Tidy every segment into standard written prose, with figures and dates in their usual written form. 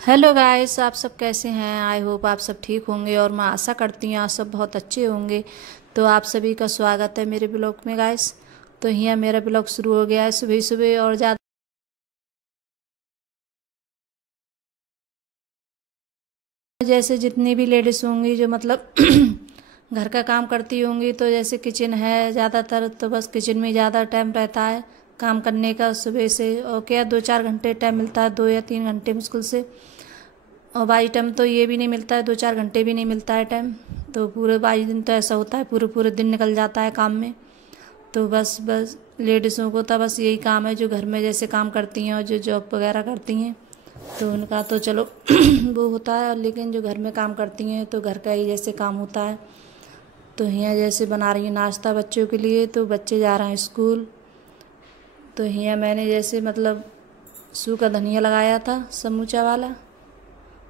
Hello guys, आप सब कैसे हैं। आई होप आप सब ठीक होंगे और मैं आशा करती हूँ आप सब बहुत अच्छे होंगे। तो आप सभी का स्वागत है मेरे ब्लॉग में गाइस। तो यहाँ मेरा ब्लॉग शुरू हो गया है सुबह सुबह और ज़्यादा जैसे जितनी भी लेडीज़ होंगी जो मतलब घर का काम करती होंगी, तो जैसे किचन है ज़्यादातर, तो बस किचन में ज़्यादा टाइम रहता है काम करने का सुबह से। और क्या 2-4 घंटे टाइम मिलता है, 2 या 3 घंटे मुश्किल से। और बाई टाइम तो ये भी नहीं मिलता है, 2-4 घंटे भी नहीं मिलता है टाइम। तो पूरे 22 दिन तो ऐसा होता है, पूरे पूरे दिन निकल जाता है काम में। तो बस बस लेडीज़ों को तो बस यही काम है, जो घर में जैसे काम करती हैं और जो जॉब वगैरह करती हैं तो उनका तो चलो वो होता है, लेकिन जो घर में काम करती हैं तो घर का ही जैसे काम होता है। तो यहाँ जैसे बना रही हूँ नाश्ता बच्चों के लिए, तो बच्चे जा रहे हैं स्कूल। तो यहाँ मैंने जैसे मतलब सूखा धनिया लगाया था समूचा वाला।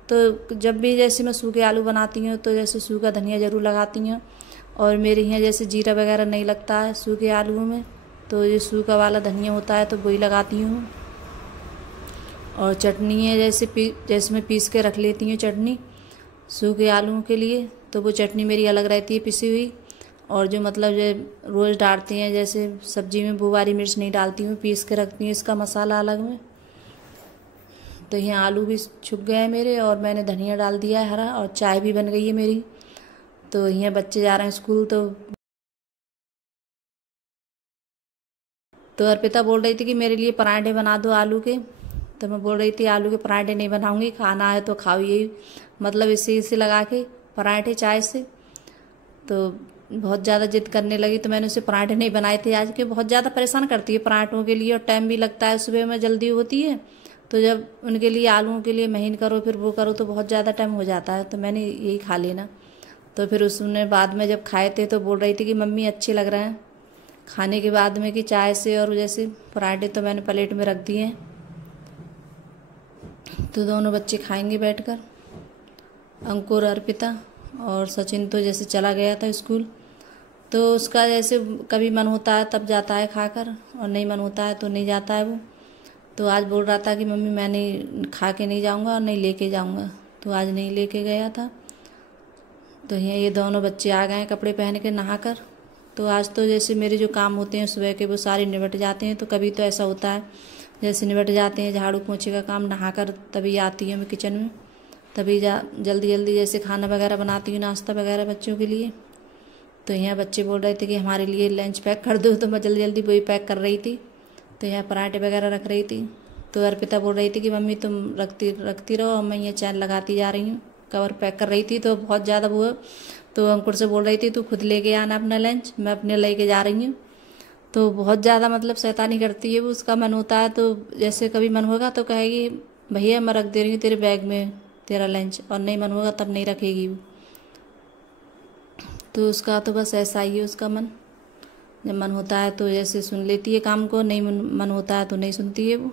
तो जब भी जैसे मैं सूखे आलू बनाती हूँ तो जैसे सूखा धनिया ज़रूर लगाती हूँ। और मेरे यहाँ जैसे जीरा वगैरह नहीं लगता है सूखे आलूओं में, तो ये सूखा वाला धनिया होता है तो वही लगाती हूँ। और चटनी है जैसे मैं पीस के रख लेती हूँ चटनी सूखे आलूओं के लिए, तो वो चटनी मेरी अलग रहती है पिसी हुई। और जो मतलब जो रोज़ डालते हैं जैसे सब्जी में वो वाली मिर्च नहीं डालती हूँ, पीस के रखती हूँ इसका मसाला अलग में। तो यहाँ आलू भी छुप गए हैं मेरे और मैंने धनिया डाल दिया है हरा, और चाय भी बन गई है मेरी। तो यहाँ बच्चे जा रहे हैं स्कूल। तो अर्पिता बोल रही थी कि मेरे लिए पराठे बना दो आलू के। तो मैं बोल रही थी आलू के पराठे नहीं बनाऊंगी, खाना है तो खाओ यही, मतलब इसे लगा के पराठे चाय से। तो बहुत ज़्यादा जिद करने लगी, तो मैंने उसे पराठे नहीं बनाए थे आज के। बहुत ज़्यादा परेशान करती है पराठों के लिए, और टाइम भी लगता है, सुबह में जल्दी होती है तो जब उनके लिए आलूओं के लिए महीन करो फिर वो करो तो बहुत ज़्यादा टाइम हो जाता है। तो मैंने यही खा लेना। तो फिर उसने बाद में जब खाए थे तो बोल रही थी कि मम्मी अच्छे लग रहे हैं खाने के बाद में कि चाय से। और जैसे पराठे तो मैंने प्लेट में रख दिए हैं, तो दोनों बच्चे खाएंगे बैठकर, अंकुर अर्पिता। और सचिन तो जैसे चला गया था स्कूल, तो उसका जैसे कभी मन होता है तब जाता है खाकर, और नहीं मन होता है तो नहीं जाता है वो। तो आज बोल रहा था कि मम्मी मैं नहीं खा के नहीं जाऊंगा और नहीं लेके जाऊंगा, तो आज नहीं लेके गया था। तो ये दोनों बच्चे आ गए हैं कपड़े पहन के नहाकर। तो आज तो जैसे मेरे जो काम होते हैं सुबह के वो सारे निपट जाते हैं। तो कभी तो ऐसा होता है जैसे निपट जाते हैं झाड़ू पोछे का काम, नहाकर तभी आती हूँ मैं किचन में, तभी जल्दी जल्दी जैसे खाना वगैरह बनाती हूँ, नाश्ता वगैरह बच्चों के लिए। तो यहाँ बच्चे बोल रहे थे कि हमारे लिए लंच पैक कर दो, तो मैं जल्दी जल्दी वही पैक कर रही थी। तो यहाँ पराठे वगैरह रख रही थी। तो अर्पिता बोल रही थी कि मम्मी तुम रखती रखती रहो और मैं ये चैन लगाती जा रही हूँ, कवर पैक कर रही थी। तो बहुत ज़्यादा वो, तो अंकुर से बोल रही थी तू खुद लेके आना अपना लंच, मैं अपने लेके जा रही हूँ। तो बहुत ज़्यादा मतलब शैतानी करती है वो, उसका मन होता है तो जैसे कभी मन होगा तो कहेगी भैया मैं रख दे रही हूँ तेरे बैग में तेरा लंच, और नहीं मन होगा तब नहीं रखेगी वो। तो उसका तो बस ऐसा ही है उसका मन, जब मन होता है तो जैसे सुन लेती है काम को, नहीं मन होता है तो नहीं सुनती है वो।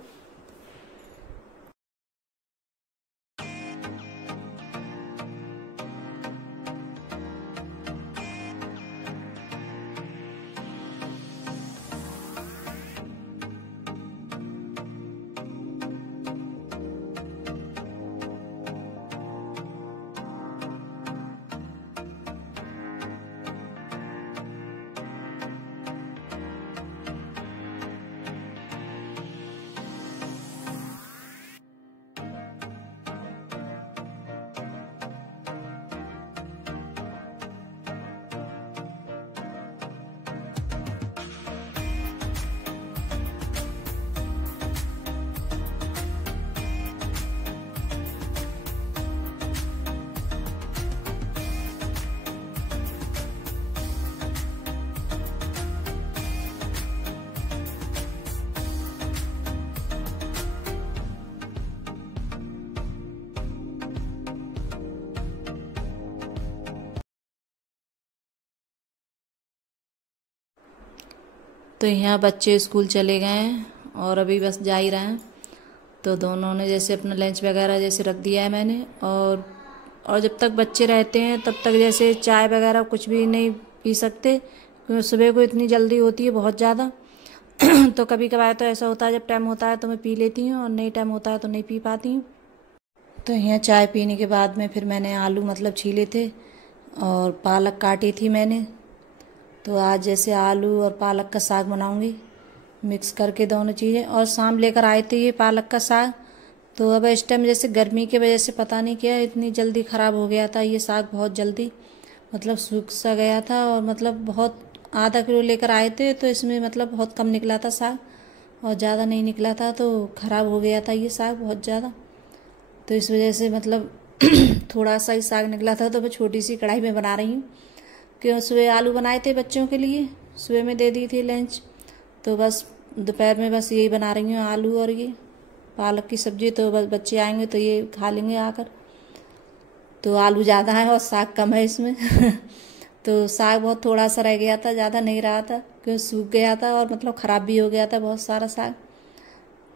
तो यहाँ बच्चे स्कूल चले गए हैं और अभी बस जा ही रहे हैं। तो दोनों ने जैसे अपना लंच वगैरह जैसे रख दिया है मैंने। और जब तक बच्चे रहते हैं तब तक जैसे चाय वगैरह कुछ भी नहीं पी सकते, क्योंकि सुबह को इतनी जल्दी होती है बहुत ज़्यादा। तो कभी कभार तो ऐसा होता है जब टाइम होता है तो मैं पी लेती हूँ, और नहीं टाइम होता है तो नहीं पी पाती हूँ। तो यहाँ चाय पीने के बाद में फिर मैंने आलू मतलब छीले थे और पालक काटी थी मैंने। तो आज जैसे आलू और पालक का साग बनाऊंगी मिक्स करके दोनों चीज़ें। और शाम लेकर आए थे ये पालक का साग। तो अब इस टाइम जैसे गर्मी की वजह से पता नहीं क्या इतनी जल्दी ख़राब हो गया था ये साग, बहुत जल्दी मतलब सूख सा गया था। और मतलब बहुत आधा किलो लेकर आए थे तो इसमें मतलब बहुत कम निकला था साग और ज़्यादा नहीं निकला था, तो ख़राब हो गया था ये साग बहुत ज़्यादा। तो इस वजह से मतलब थोड़ा सा ही साग निकला था, तो मैं छोटी सी कढ़ाई में बना रही हूँ। क्यों सुबह आलू बनाए थे बच्चों के लिए, सुबह में दे दी थी लंच, तो बस दोपहर में बस यही बना रही हूँ, आलू और ये पालक की सब्ज़ी। तो बस बच्चे आएंगे तो ये खा लेंगे आकर। तो आलू ज़्यादा है और साग कम है इसमें तो साग बहुत थोड़ा सा रह गया था, ज़्यादा नहीं रहा था क्योंकि सूख गया था और मतलब ख़राब भी हो गया था बहुत सारा साग।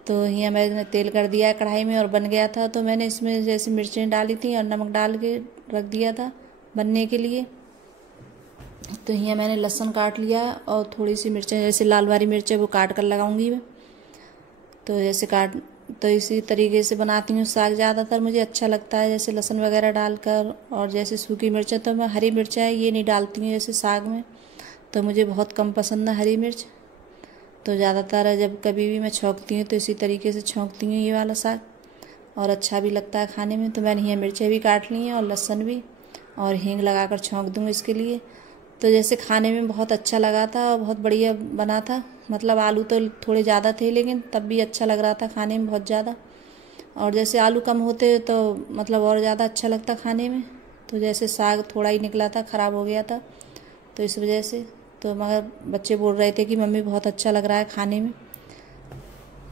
तो यहाँ मैंने तेल कर दिया कढ़ाई में और बन गया था। तो मैंने इसमें जैसे मिर्चें डाली थी और नमक डाल के रख दिया था बनने के लिए। तो यहाँ मैंने लहसुन काट लिया और थोड़ी सी मिर्चें जैसे लाल वाली मिर्चें वो काट कर लगाऊंगी मैं। तो इसी तरीके से बनाती हूँ साग। ज़्यादातर मुझे अच्छा लगता है जैसे लहसुन वगैरह डालकर। और जैसे सूखी मिर्चें तो मैं हरी मिर्चें ये नहीं डालती हूँ जैसे साग में, तो मुझे बहुत कम पसंद है हरी मिर्च। तो ज़्यादातर जब कभी भी मैं छौंकती हूँ तो इसी तरीके से छौंकती हूँ ये वाला साग, और अच्छा भी लगता है खाने में। तो मैंने यहाँ मिर्चें भी काट ली हैं और लहसुन भी, और हींग लगाकर छौंक दूँगी इसके लिए। तो जैसे खाने में बहुत अच्छा लगा था और बहुत बढ़िया बना था। मतलब आलू तो थोड़े ज़्यादा थे लेकिन तब भी अच्छा लग रहा था खाने में बहुत ज़्यादा। और जैसे आलू कम होते तो मतलब और ज़्यादा अच्छा लगता खाने में। तो जैसे साग थोड़ा ही निकला था, ख़राब हो गया था, तो इस वजह से। तो मगर बच्चे बोल रहे थे कि मम्मी बहुत अच्छा लग रहा है खाने में।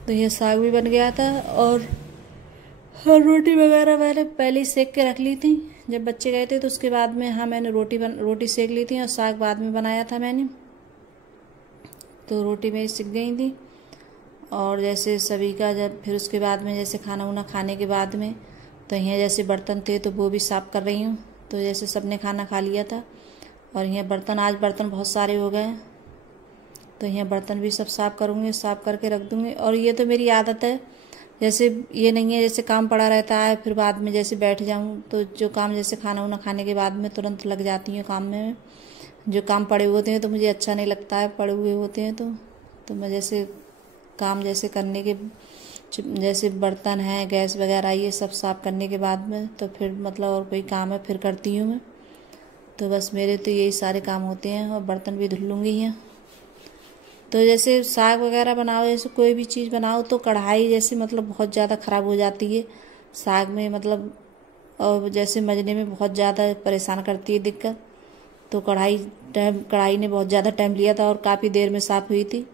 तो ये साग भी बन गया था। और रोटी वगैरह मैंने पहले ही सेक के रख ली थी जब बच्चे गए थे, तो उसके बाद में हाँ मैंने रोटी सेक ली थी और साग बाद में बनाया था मैंने। तो रोटी मेरी सिक गई थी। और जैसे सभी का जब फिर उसके बाद में जैसे खाना वाना खाने के बाद में तो यहाँ जैसे बर्तन थे तो वो भी साफ़ कर रही हूँ। तो जैसे सबने खाना खा लिया था और यहाँ आज बर्तन बहुत सारे हो गए, तो यहाँ बर्तन भी सब साफ़ करूँगी, साफ़ करके रख दूँगी। और ये तो मेरी आदत है, जैसे ये नहीं है जैसे काम पड़ा रहता है फिर बाद में जैसे बैठ जाऊँ, तो जो काम जैसे खाना वाना खाने के बाद में तुरंत लग जाती हूँ काम में। जो काम पड़े हुए होते हैं तो मुझे अच्छा नहीं लगता है, पड़े हुए होते हैं तो मैं जैसे काम जैसे करने के जैसे बर्तन हैं, गैस वगैरह ये सब साफ़ करने के बाद में तो फिर मतलब और कोई काम है फिर करती हूँ मैं। तो बस मेरे तो यही सारे काम होते हैं। और बर्तन भी धुल लूँगी यहाँ। तो जैसे साग वगैरह बनाओ, जैसे कोई भी चीज़ बनाओ तो कढ़ाई जैसे मतलब बहुत ज़्यादा ख़राब हो जाती है साग में, मतलब और जैसे मजने में बहुत ज़्यादा परेशान करती है दिक्कत। तो कढ़ाई ने बहुत ज़्यादा टाइम लिया था और काफ़ी देर में साफ़ हुई थी।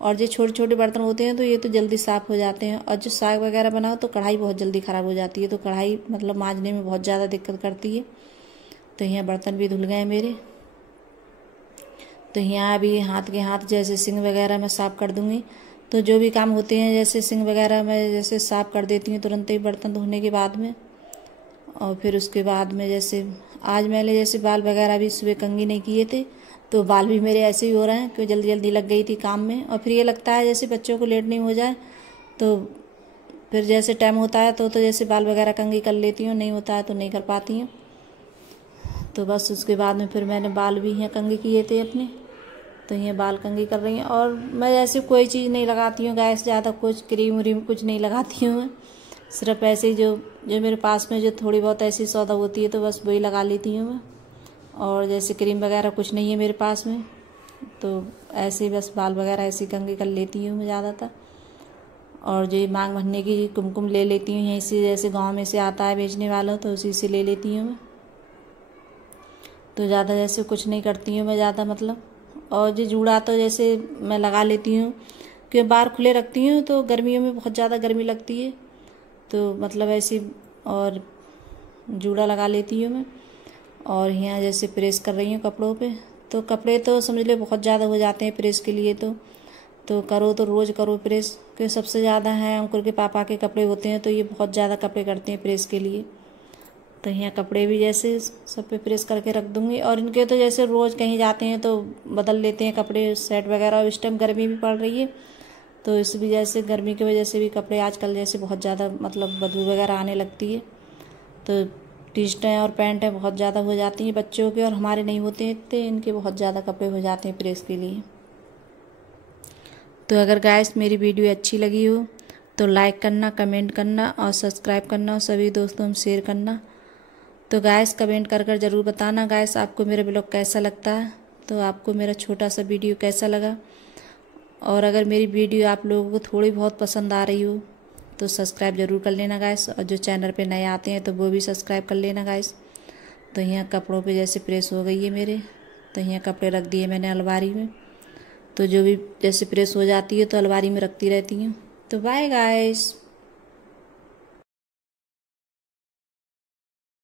और जो छोटे छोटे बर्तन होते हैं तो ये तो जल्दी साफ़ हो जाते हैं। और जो साग वगैरह बनाओ तो कढ़ाई बहुत जल्दी ख़राब हो जाती है, तो कढ़ाई मतलब मांजने में बहुत ज़्यादा दिक्कत करती है। तो यहाँ बर्तन भी धुल गए मेरे। तो यहाँ भी हाथ के हाथ जैसे सिंक वगैरह मैं साफ़ कर दूँगी। तो जो भी काम होते हैं जैसे सिंक वगैरह मैं जैसे साफ़ कर देती हूँ तुरंत ही बर्तन धोने के बाद में। और फिर उसके बाद में जैसे आज मैंने जैसे बाल वगैरह भी सुबह कंघी नहीं किए थे, तो बाल भी मेरे ऐसे ही हो रहे हैं क्योंकि जल्दी जल्दी लग गई थी काम में। और फिर ये लगता है जैसे बच्चों को लेट नहीं हो जाए, तो फिर जैसे टाइम होता है तो जैसे बाल वगैरह कंघी कर लेती हूँ, नहीं होता है तो नहीं कर पाती हूँ। तो बस उसके बाद में फिर मैंने बाल भी यहाँ कंघी किए थे अपने, तो ये बाल कंघी कर रही हैं। और मैं जैसे कोई चीज़ नहीं लगाती हूँ गैस, ज़्यादा कुछ क्रीम व्रीम कुछ नहीं लगाती हूँ मैं। सिर्फ ऐसे ही जो मेरे पास में जो थोड़ी बहुत ऐसी सौदा होती है तो बस वही लगा लेती हूँ मैं। और जैसे क्रीम वगैरह कुछ नहीं है मेरे पास में, तो ऐसे ही बस बाल वगैरह ऐसे कंघी कर लेती हूँ मैं ज़्यादातर। और जो मांग भरने की कुमकुम ले लेती हूँ यहीं से, जैसे गांव में से आता है बेचने वाला तो उसी से ले लेती हूँ मैं। तो ज़्यादा जैसे कुछ नहीं करती हूँ मैं ज़्यादा मतलब। और जो जूड़ा तो जैसे मैं लगा लेती हूँ क्योंकि बाहर खुले रखती हूँ तो गर्मियों में बहुत ज़्यादा गर्मी लगती है, तो मतलब ऐसे और जूड़ा लगा लेती हूँ मैं। और यहाँ जैसे प्रेस कर रही हूँ कपड़ों पे, तो कपड़े तो समझ लो बहुत ज़्यादा हो जाते हैं प्रेस के लिए। तो करो तो रोज़ करो प्रेस, क्योंकि सबसे ज़्यादा है अंकुर के पापा के कपड़े होते हैं, तो ये बहुत ज़्यादा कपड़े करते हैं प्रेस के लिए। तो यहाँ कपड़े भी जैसे सब पे प्रेस करके रख दूँगी। और इनके तो जैसे रोज़ कहीं जाते हैं तो बदल लेते हैं कपड़े सेट वगैरह। इस टाइम गर्मी भी पड़ रही है तो इस भी जैसे गर्मी की वजह से भी कपड़े आजकल जैसे बहुत ज़्यादा मतलब बदबू वगैरह आने लगती है, तो टी शर्टें और पैंटें बहुत ज़्यादा हो जाती हैं बच्चों के, और हमारे नहीं होते हैं इतने, इनके बहुत ज़्यादा कपड़े हो जाते हैं प्रेस के लिए। तो अगर गाइस मेरी वीडियो अच्छी लगी हो तो लाइक करना, कमेंट करना और सब्सक्राइब करना और सभी दोस्तों में शेयर करना। तो गाइस कमेंट कर ज़रूर बताना गाइस आपको मेरा ब्लॉग कैसा लगता है, तो आपको मेरा छोटा सा वीडियो कैसा लगा। और अगर मेरी वीडियो आप लोगों को थोड़ी बहुत पसंद आ रही हो तो सब्सक्राइब ज़रूर कर लेना गाइस, और जो चैनल पे नए आते हैं तो वो भी सब्सक्राइब कर लेना गाइस। तो यहाँ कपड़ों पे जैसे प्रेस हो गई है मेरे, तो यहाँ कपड़े रख दिए मैंने अलमारी में। तो जो भी जैसे प्रेस हो जाती है तो अलमारी में रखती रहती हूँ। तो बाय गाइस।